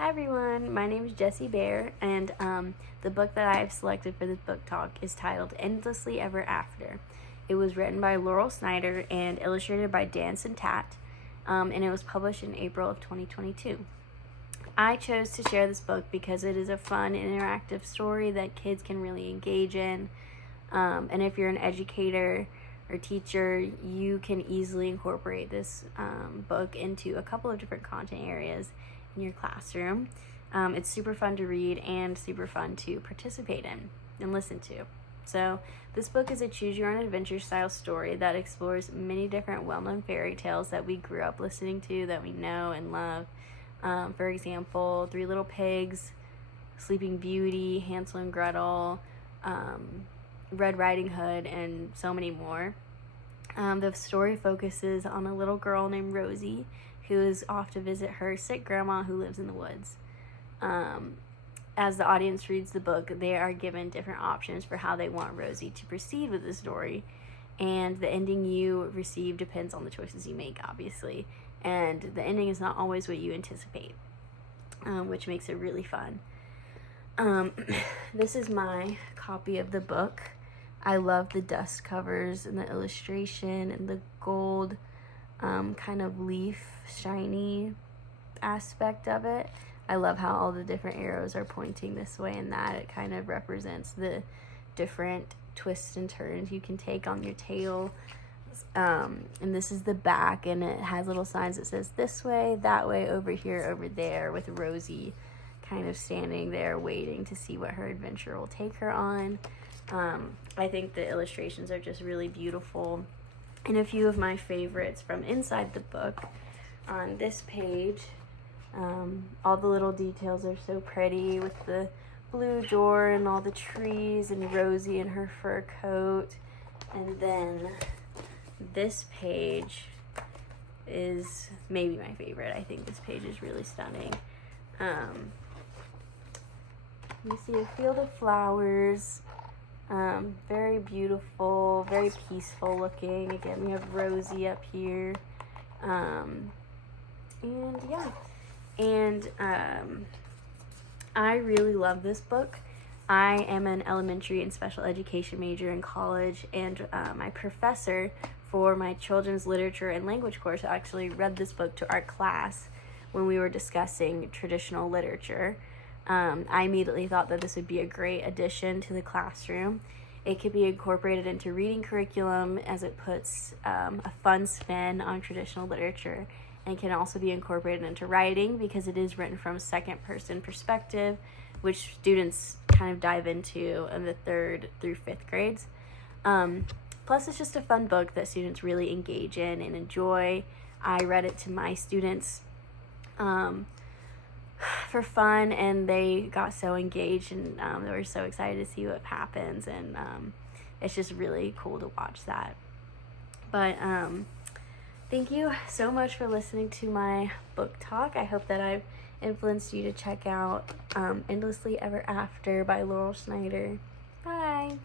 Hi everyone, my name is Jessie Bear, and the book that I have selected for this book talk is titled Endlessly Ever After. It was written by Laurel Snyder and illustrated by Dan Tat, and it was published in April of 2022. I chose to share this book because it is a fun, interactive story that kids can really engage in, and if you're an educator or teacher, you can easily incorporate this book into a couple of different content areas in your classroom. It's super fun to read and super fun to participate in and listen to. So this book is a choose-your-own-adventure style story that explores many different well-known fairy tales that we grew up listening to, that we know and love. For example, Three Little Pigs, Sleeping Beauty, Hansel and Gretel, Red Riding Hood, and so many more. The story focuses on a little girl named Rosie who is off to visit her sick grandma who lives in the woods. As the audience reads the book, they are given different options for how they want Rosie to proceed with the story, and the ending you receive depends on the choices you make, obviously, and the ending is not always what you anticipate, which makes it really fun. This is my copy of the book. I love the dust covers and the illustration and the gold kind of leaf shiny aspect of it. I love how all the different arrows are pointing this way and that. It kind of represents the different twists and turns you can take on your tail. And this is the back, and it has little signs that says this way, that way, over here, over there, with Rosie kind of standing there waiting to see what her adventure will take her on. I think the illustrations are just really beautiful. And a few of my favorites from inside the book, on this page, all the little details are so pretty with the blue door and all the trees and Rosie in her fur coat. And then this page is maybe my favorite. I think this page is really stunning. You see a field of flowers. Very beautiful, very peaceful looking. Again, we have Rosie up here. I really love this book. I am an elementary and special education major in college, and my professor for my children's literature and language course actually read this book to our class when we were discussing traditional literature. I immediately thought that this would be a great addition to the classroom. It could be incorporated into reading curriculum as it puts a fun spin on traditional literature, and can also be incorporated into writing because it is written from a second-person perspective, which students kind of dive into in the 3rd through 5th grades. Plus, it's just a fun book that students really engage in and enjoy. I read it to my students for fun, and they got so engaged, and they were so excited to see what happens, and it's just really cool to watch that. But thank you so much for listening to my book talk. I hope that I've influenced you to check out Endlessly Ever After by Laurel Snyder. Bye!